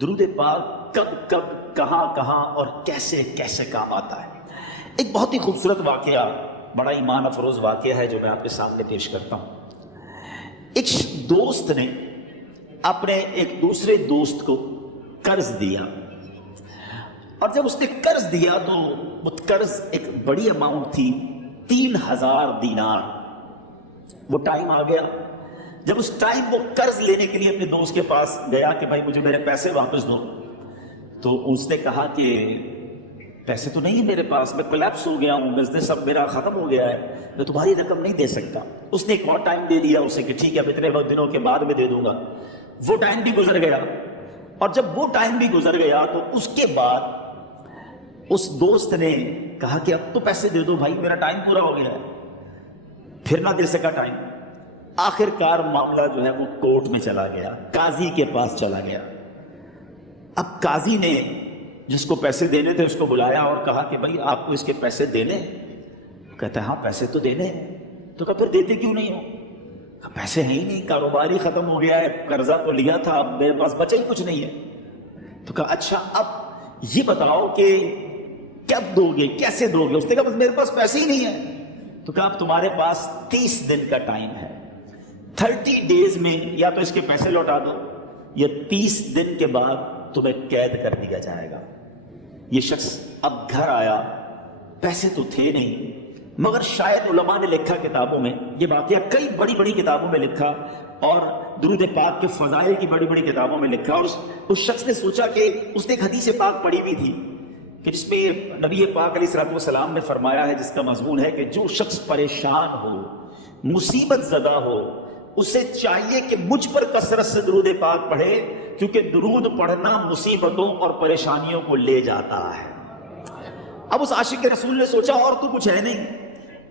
درود پاک کب کب کہاں کہاں اور کیسے کیسے کام آتا ہے۔ ایک بہت ہی خوبصورت واقعہ، بڑا ایمان افروز واقعہ ہے جو میں آپ کے سامنے پیش کرتا ہوں۔ ایک دوست نے اپنے ایک دوسرے دوست کو قرض دیا، اور جب اس نے قرض دیا تو وہ قرض ایک بڑی اماؤنٹ تھی، 3000 دینار۔ وہ ٹائم آ گیا جب اس ٹائم وہ قرض لینے کے لیے اپنے دوست کے پاس گیا کہ بھائی مجھے میرے پیسے واپس دو، تو اس نے کہا کہ پیسے تو نہیں میرے پاس، میں کولیپس ہو گیا ہوں، بزنس اب میرا ختم ہو گیا ہے، میں تمہاری رقم نہیں دے سکتا۔ اس نے ایک اور ٹائم دے دیا اسے کہ ٹھیک ہے اب اتنے دنوں کے بعد میں دے دوں گا۔ وہ ٹائم بھی گزر گیا، اور جب وہ ٹائم بھی گزر گیا تو اس کے بعد اس دوست نے کہا کہ اب تو پیسے دے دو بھائی، میرا ٹائم پورا ہو گیا ہے۔ پھر نہ دے سکا ٹائم۔ آخر کار معاملہ جو ہے وہ کورٹ میں چلا گیا، قاضی کے پاس چلا گیا۔ اب قاضی نے جس کو پیسے دینے تھے اس کو بلایا اور کہا کہ بھائی آپ کو اس کے پیسے دینے؟ کہتا ہے ہاں پیسے تو دینے۔ تو کہا پھر دیتے کیوں نہیں ہو؟ کہا پیسے ہیں ہی نہیں، کاروبار ہی ختم ہو گیا ہے، قرضہ تو لیا تھا، اب میرے پاس بچا ہی کچھ نہیں ہے۔ تو کہا اچھا اب یہ بتاؤ کہ کب دو گے، کیسے دو گے؟ اس نے کہا بس میرے پاس پیسے ہی نہیں ہے۔ تو کہا اب تمہارے پاس 30 دن کا ٹائم ہے، 30 ڈیز میں یا تو اس کے پیسے لوٹا دو یا 30 دن کے بعد تمہیں قید کر دیا جائے گا۔ یہ شخص اب گھر آیا، پیسے تو تھے نہیں، مگر شاید علماء نے لکھا کتابوں میں، یہ واقعہ کئی بڑی بڑی کتابوں میں لکھا اور درود پاک کے فضائل کی بڑی بڑی کتابوں میں لکھا، اور اس شخص نے سوچا کہ اس نے ایک حدیث پاک پڑھی ہوئی تھی کہ جس میں نبی پاک علیہ الصلوۃ والسلام نے فرمایا ہے، جس کا مضمون ہے کہ جو شخص پریشان ہو، مصیبت زدہ ہو، اسے چاہیے کہ مجھ پر کثرت سے درود پاک پڑھے، کیونکہ درود پڑھنا مصیبتوں اور پریشانیوں کو لے جاتا ہے۔ اب اس عاشق رسول نے سوچا اور تو کچھ ہے نہیں،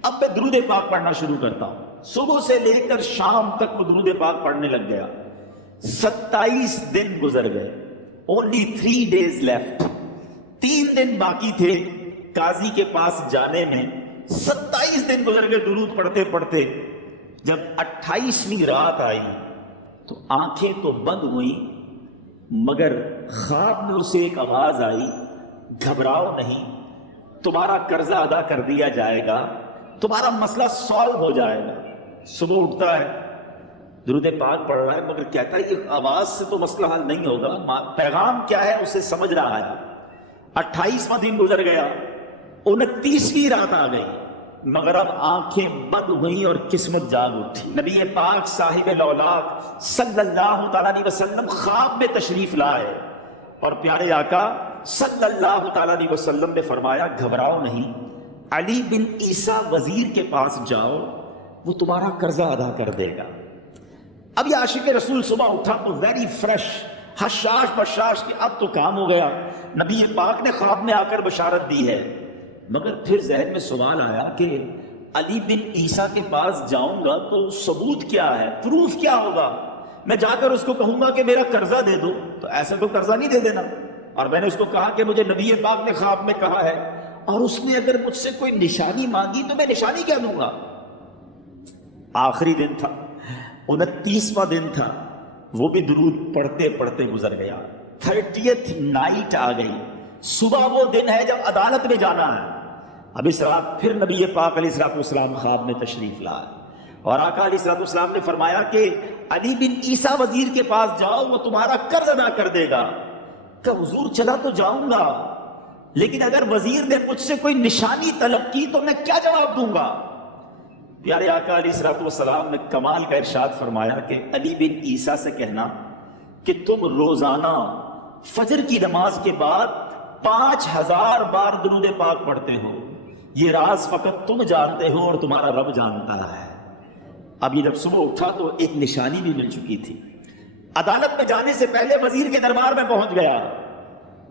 اب میں درود پاک پڑھنا شروع کرتا ہوں۔ صبح سے لے کر شام تک وہ درود پاک پڑھنے لگ گیا۔ 27 دن گزر گئے، only 3 days left، 3 دن باقی تھے قاضی کے پاس جانے میں۔ 27 دن گزر گئے درود پڑھتے پڑھتے۔ جب 28ویں رات آئی تو آنکھیں تو بند ہوئیں، مگر خواب میں اسے ایک آواز آئی، گھبراؤ نہیں، تمہارا قرضہ ادا کر دیا جائے گا، تمہارا مسئلہ سالو ہو جائے گا۔ صبح اٹھتا ہے، درود پاک پڑھ رہا ہے، مگر کہتا ہے یہ آواز سے تو مسئلہ حل نہیں ہوگا، پیغام کیا ہے اسے سمجھ رہا ہے۔ 28واں دن گزر گیا، 29ویں رات آ گئی، مگر اب آنکھیں بند ہوئیں اور قسمت جاگ اٹھی۔ نبی پاک صاحب لولاک صلی اللہ تعالیٰ علیہ وسلم خواب میں تشریف لائے، اور پیارے آقا صلی اللہ تعالیٰ علیہ وسلم نے فرمایا گھبراؤ نہیں، علی بن عیسیٰ وزیر کے پاس جاؤ، وہ تمہارا قرضہ ادا کر دے گا۔ اب یہ عاشق رسول صبح اٹھا تو ویری فریش، حشاش بشاش کہ اب تو کام ہو گیا، نبی پاک نے خواب میں آ کر بشارت دی ہے۔ مگر پھر ذہن میں سوال آیا کہ علی بن عیسیٰ کے پاس جاؤں گا تو ثبوت کیا ہے، پروف کیا ہوگا؟ میں جا کر اس کو کہوں گا کہ میرا قرضہ دے دو، تو ایسا تو قرضہ نہیں دے دینا، اور میں نے اس کو کہا کہ مجھے نبی پاک نے خواب میں کہا ہے، اور اس نے اگر مجھ سے کوئی نشانی مانگی تو میں نشانی کیا دوں گا؟ آخری دن تھا، 29واں دن تھا، وہ بھی درود پڑھتے پڑھتے گزر گیا۔ 30th نائٹ آ گئی، صبح وہ دن ہے جب عدالت میں جانا ہے۔ اب اس رات پھر نبی پاک علیہ الصلوۃ والسلام خواب میں تشریف لائے، اور آقا علیہ الصلوۃ والسلام نے فرمایا کہ علی بن عیسیٰ وزیر کے پاس جاؤ، وہ تمہارا قرض ادا کر دے گا۔ کہ حضور چلا تو جاؤں گا، لیکن اگر وزیر نے مجھ سے کوئی نشانی طلب کی تو میں کیا جواب دوں گا؟ پیارے آقا علیہ الصلوۃ والسلام نے کمال کا ارشاد فرمایا کہ علی بن عیسیٰ سے کہنا کہ تم روزانہ فجر کی نماز کے بعد 5000 بار درود پاک پڑھتے ہو، یہ راز فقط تم جانتے ہو اور تمہارا رب جانتا ہے۔ اب یہ جب صبح اٹھا تو ایک نشانی بھی مل چکی تھی۔ عدالت میں جانے سے پہلے وزیر کے دربار میں پہنچ گیا،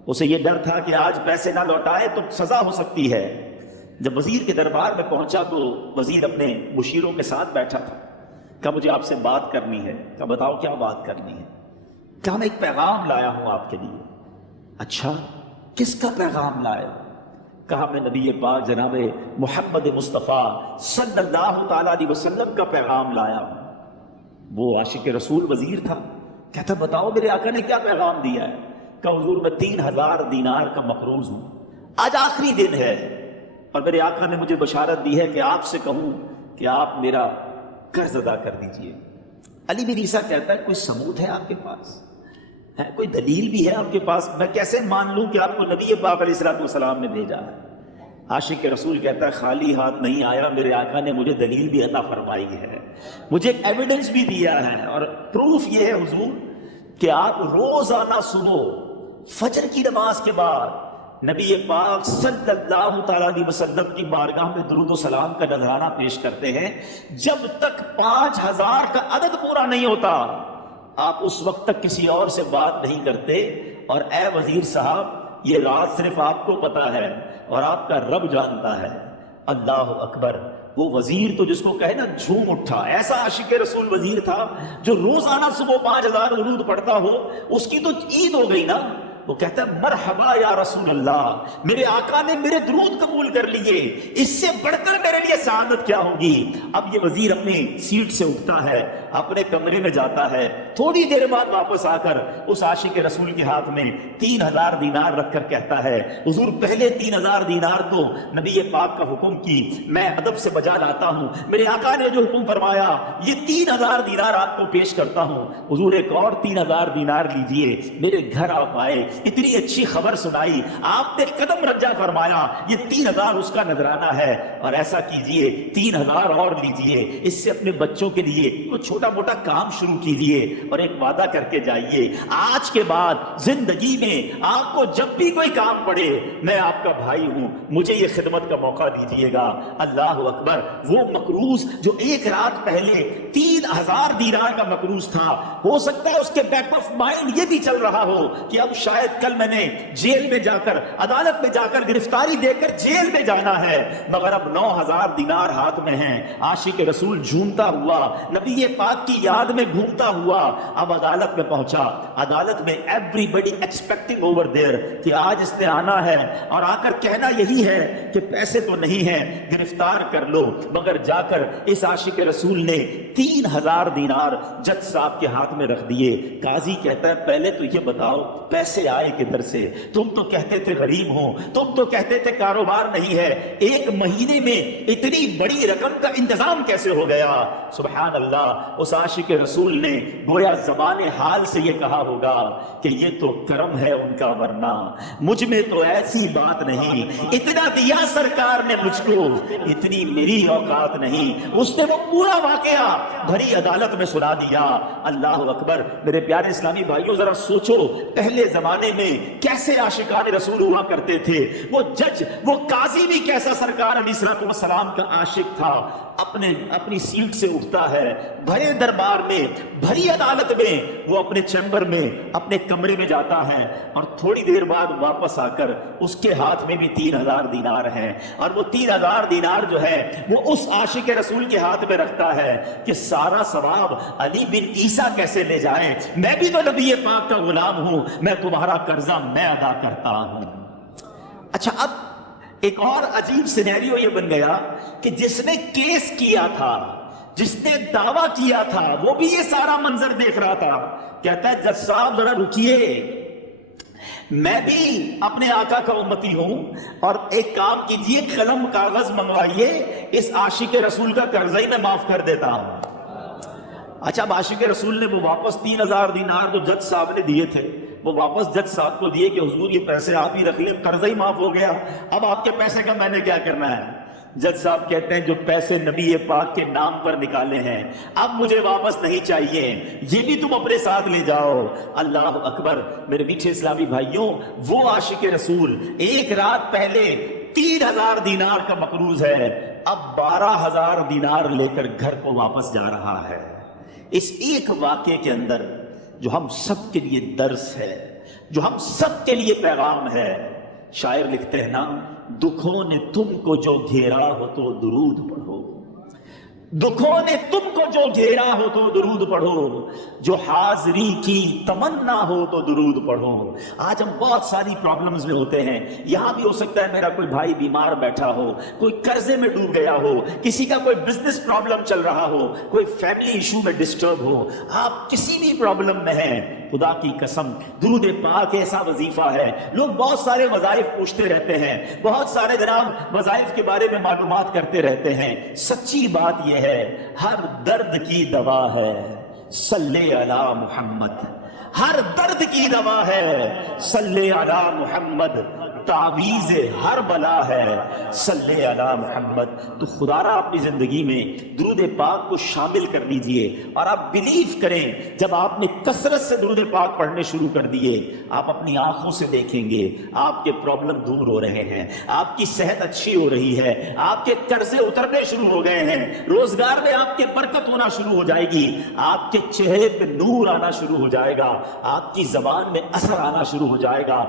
اسے یہ ڈر تھا کہ آج پیسے نہ لوٹائے تو سزا ہو سکتی ہے۔ جب وزیر کے دربار میں پہنچا تو وزیر اپنے مشیروں کے ساتھ بیٹھا تھا۔ کہا مجھے آپ سے بات کرنی ہے۔ کہا بتاؤ کیا بات کرنی ہے؟ کہا میں ایک پیغام لایا ہوں آپ کے لیے۔ اچھا کس کا پیغام لائے؟ کہا میں نبی پاک جناب محمد مصطفیٰ صلی اللہ تعالیٰ علیہ وسلم کا پیغام لایا ہوں۔ وہ عاشق رسول وزیر تھا، کہتا بتاؤ میرے آقا نے کیا پیغام دیا ہے؟ کہ حضور میں 3000 دینار کا مقروض ہوں، آج آخری دن ہے اور میرے آقا نے مجھے بشارت دی ہے کہ آپ سے کہوں کہ آپ میرا قرض ادا کر دیجئے۔ علی بن عیسیٰ کہتا ہے کوئی ثبوت ہے آپ کے پاس؟ ہے کوئی دلیل بھی ہے آپ کے پاس؟ میں کیسے مان لوں کہ آپ کو نبی پاک علیہ السلام نے بھیجا ہے؟ عاشق رسول کہتا ہے خالی ہاتھ نہیں آیا، میرے آقا نے مجھے دلیل بھی عطا فرمائی ہے، مجھے ایک ایویڈنس بھی دیا ہے، اور پروف یہ ہے حضور کہ آپ روزانہ صبح فجر کی نماز کے بعد نبی پاک صلی اللہ تعالیٰ علیہ وسلم کی بارگاہ میں درود و سلام کا نذرانہ پیش کرتے ہیں۔ جب تک 5000 کا عدد پورا نہیں ہوتا آپ اس وقت تک کسی اور سے بات نہیں کرتے، اور اے وزیر صاحب یہ راز صرف آپ کو پتا ہے اور آپ کا رب جانتا ہے۔ اللہ اکبر۔ وہ وزیر تو جس کو کہے نا جھوم اٹھا، ایسا عاشق رسول وزیر تھا جو روزانہ صبح 5000 درود پڑھتا ہو، اس کی تو عید ہو گئی نا۔ وہ کہتا ہے مرحبا یا رسول اللہ، میرے آقا نے میرے درود قبول کر لیے، اس سے بڑھ کر میرے لیے سعادت کیا ہوگی۔ اب یہ وزیر اپنی سیٹ سے اٹھتا ہے، اپنے کمرے میں جاتا ہے، تھوڑی دیر بعد واپس آ کر اس عاشق رسول کے ہاتھ میں 3000 دینار رکھ کر کہتا ہے حضور پہلے 3000 دینار تو نبی پاک کا حکم کی میں ادب سے بجا لاتا ہوں، میرے آقا نے جو حکم فرمایا یہ 3000 دینار آپ کو پیش کرتا ہوں، حضور ایک اور 3000 دینار لیجئے، میرے گھر آپ آئے، اتنی اچھی خبر سنائی، آپ نے قدم رجا فرمایا، یہ 3000 اس کا نذرانہ ہے، اور ایسا کیجئے 3000 اور لیجئے، اس سے اپنے بچوں کے لیے کچھ چھوٹا موٹا کام شروع کیجئے، اور ایک وعدہ کر کے جائیے آج کے بعد زندگی میں آپ کو جب بھی کوئی کام پڑے میں آپ کا بھائی ہوں، مجھے یہ خدمت کا موقع دیجئے گا۔ اللہ اکبر۔ وہ مقروض جو ایک رات پہلے 3000 دینار کا مقروض تھا، ہو سکتا ہے اس کے بیک آف مائنڈ یہ بھی چل رہا ہو کہ اب شاید کل میں نے جیل میں جا کر عدالت میں جا کر گرفتاری دے کر جیل میں جانا ہے، مگر اب 9000 دینار ہاتھ میں ہیں۔ عاشق رسول جھومتا ہوا نبی پاک کی یاد میں گھومتا ہوا اب عدالت میں پہنچا۔ عدالت میں everybody expecting over there کہ آج اس نے آنا ہے اور آ کر کہنا یہی ہے کہ پیسے تو نہیں ہیں، گرفتار کر لو، مگر جا کر اس عاشق رسول نے 3000 دینار جج صاحب کے ہاتھ میں رکھ دیے۔ قاضی کہتا ہے پہلے تو یہ بتاؤ پیسے آئے کدھر سے؟ تم تو کہتے تھے غریب ہو، تم تو کہتے تھے کاروبار نہیں ہے، ایک مہینے میں اتنی بڑی رقم کا انتظام کیسے ہو گیا؟ سبحان اللہ۔ اس عاشق رسول نے گویا زبان حال سے یہ کہا ہوگا کہ یہ تو کرم ہے ان کا، ورنہ مجھ میں تو ایسی بات نہیں، اتنا دیا سرکار نے مجھ کو، اتنی میری اوقات نہیں۔ اس نے وہ پورا واقعہ بھری عدالت میں سنا دیا۔ اللہ اکبر۔ میرے پیارے اسلامی بھائیوں ذرا سوچو پہلے زمانے میں کیسے عاشقان رسول ہوا کرتے تھے، وہ جج وہ قاضی بھی کیسا سرکار علیہ السلام کا عاشق تھا۔ اپنی سیٹ سے اٹھتا ہے، بھرے دربار میں بھری عدالت میں وہ اپنے چیمبر میں اپنے کمرے میں جاتا ہے، اور تھوڑی دیر بعد واپس آ کر اس کے ہاتھ میں بھی 3000 دینار ہیں، اور وہ 3000 دینار جو ہے وہ اس عاشق رسول کے ہاتھ میں رکھتا ہے کہ سارا ثواب علی بن عیسیٰ کیسے لے جائے، میں بھی تو نبی پاک کا غلام ہوں، میں تمہارا قرضہ میں ادا کرتا ہوں۔ اچھا اب ایک اور عجیب سینیریو یہ بن گیا کہ جس نے کیس کیا تھا، جس نے دعویٰ کیا تھا، وہ بھی یہ سارا منظر دیکھ رہا تھا۔ کہتا ہے جج صاحب ذرا رکیے، میں بھی اپنے آقا کا امتی ہوں، اور ایک کام کیجئے قلم کاغذ منگوائیے، اس عاشق رسول کا قرضہ ہی میں معاف کر دیتا ہوں۔ اچھا اب عاشق رسول نے وہ واپس 3000 دینار جو جج صاحب نے دیے تھے وہ واپس جج صاحب کو دیے کہ حضور یہ پیسے آپ ہی رکھ لیں، قرضہ ہی معاف ہو گیا، اب آپ کے پیسے کا میں نے کیا کرنا ہے؟ جج صاحب کہتے ہیں جو پیسے نبی پاک کے نام پر نکالے ہیں اب مجھے واپس نہیں چاہیے، یہ بھی تم اپنے ساتھ لے جاؤ۔ اللہ اکبر۔ میرے میٹھے اسلامی بھائیوں، وہ عاشق رسول ایک رات پہلے 3000 دینار کا مقروض ہے، اب 12000 دینار لے کر گھر کو واپس جا رہا ہے۔ اس ایک واقعے کے اندر جو ہم سب کے لیے درس ہے، جو ہم سب کے لیے پیغام ہے، شاعر لکھتے ہیں نا، دکھوں نے تم کو جو گھیرا ہو تو درود پڑھو، دکھوں نے تم کو جو گھیرا ہو تو درود پڑھو، جو حاضری کی تمنا ہو تو درود پڑھو۔ آج ہم بہت ساری پرابلمز میں ہوتے ہیں، یہاں بھی ہو سکتا ہے میرا کوئی بھائی بیمار بیٹھا ہو، کوئی قرضے میں ڈوب گیا ہو، کسی کا کوئی بزنس پرابلم چل رہا ہو، کوئی فیملی ایشو میں ڈسٹرب ہو، آپ کسی بھی پرابلم میں ہیں، خدا کی قسم درود پاک ایسا وظیفہ ہے، لوگ بہت سارے وظائف پوچھتے رہتے ہیں، بہت سارے جناب وظائف کے بارے میں معلومات کرتے رہتے ہیں، سچی بات یہ ہے ہر درد کی دوا ہے صلی علی محمد، ہر درد کی دوا ہے صلی علی محمد، تعویذ ہر بلا ہے صلی علی محمد۔ تو خدا را اپنی زندگی میں درود پاک کو شامل کر لیجئے، اور آپ بلیف کریں جب آپ نے کثرت سے درود پاک پڑھنے شروع کر دیے، آپ اپنی آنکھوں سے دیکھیں گے آپ کے پرابلم دور ہو رہے ہیں، آپ کی صحت اچھی ہو رہی ہے، آپ کے قرضے اترنے شروع ہو گئے ہیں، روزگار میں آپ کے برکت ہونا شروع ہو جائے گی، آپ کے چہرے پہ نور آنا شروع ہو جائے گا، آپ کی زبان میں اثر آنا شروع ہو جائے گا۔